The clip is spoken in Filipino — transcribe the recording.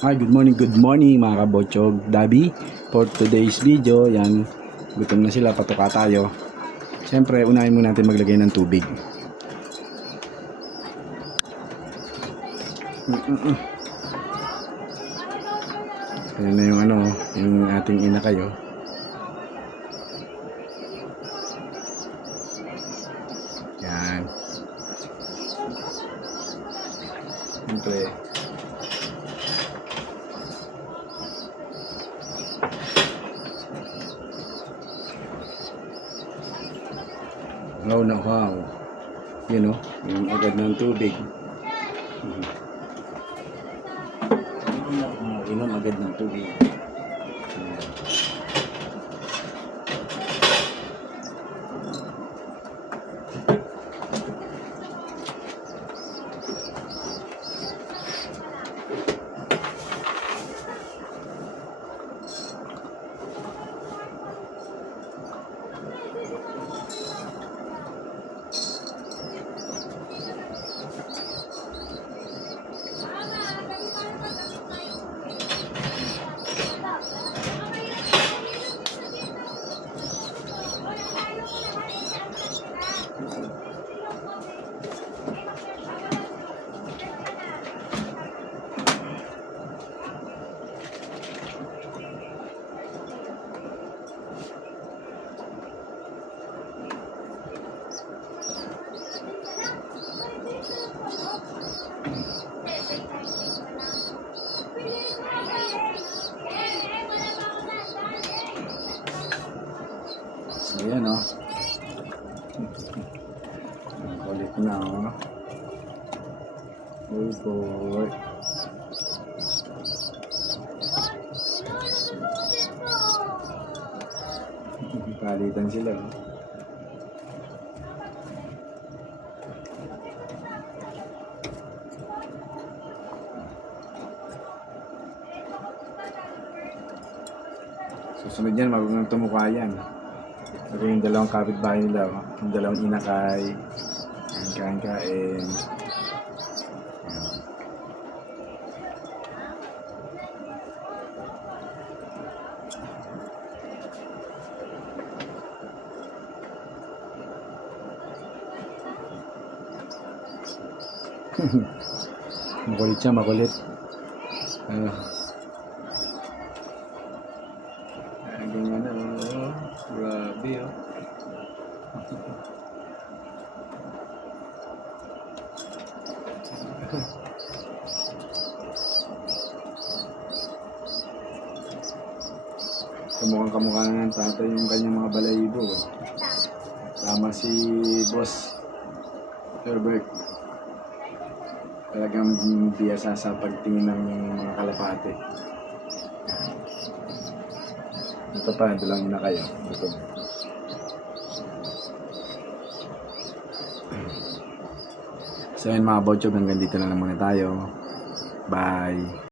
Hi, good morning mga kabotsog Dabi. For today's video, yan, gutom na sila, patuka tayo. Siyempre, unahin muna natin maglagay ng tubig. Ayan na yung yung ating ina kayo. Yan. Siyempre, wow. Yun yung agad ng tubig. Inom agad ng tubig. So yan kulit na Oh boy. Palitan sila Susunod yan, marunong tumukha yan. Pero yung dalawang kapitbahay nila, yung dalawang inakay, kain. Makulit siya, makulit. Grabe Kamukhang-kamukha na ng tatay yung kanyang mga balayibo. Tama si Boss Herbert. Talagang biyasa sa pagtingin ng mga kalapate. Ito pa, dalawang na kayo. So yun mga botsog, hanggang dito na lang muna tayo. Bye!